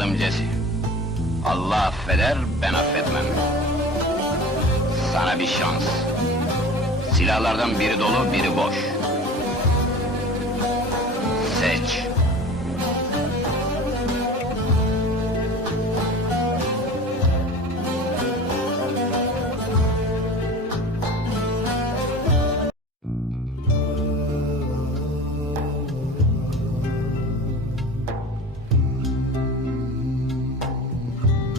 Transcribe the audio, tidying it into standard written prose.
Adım Jesse. Allah affeder, ben affetmem. Sana bir şans. Silahlardan biri dolu, biri boş. Seç.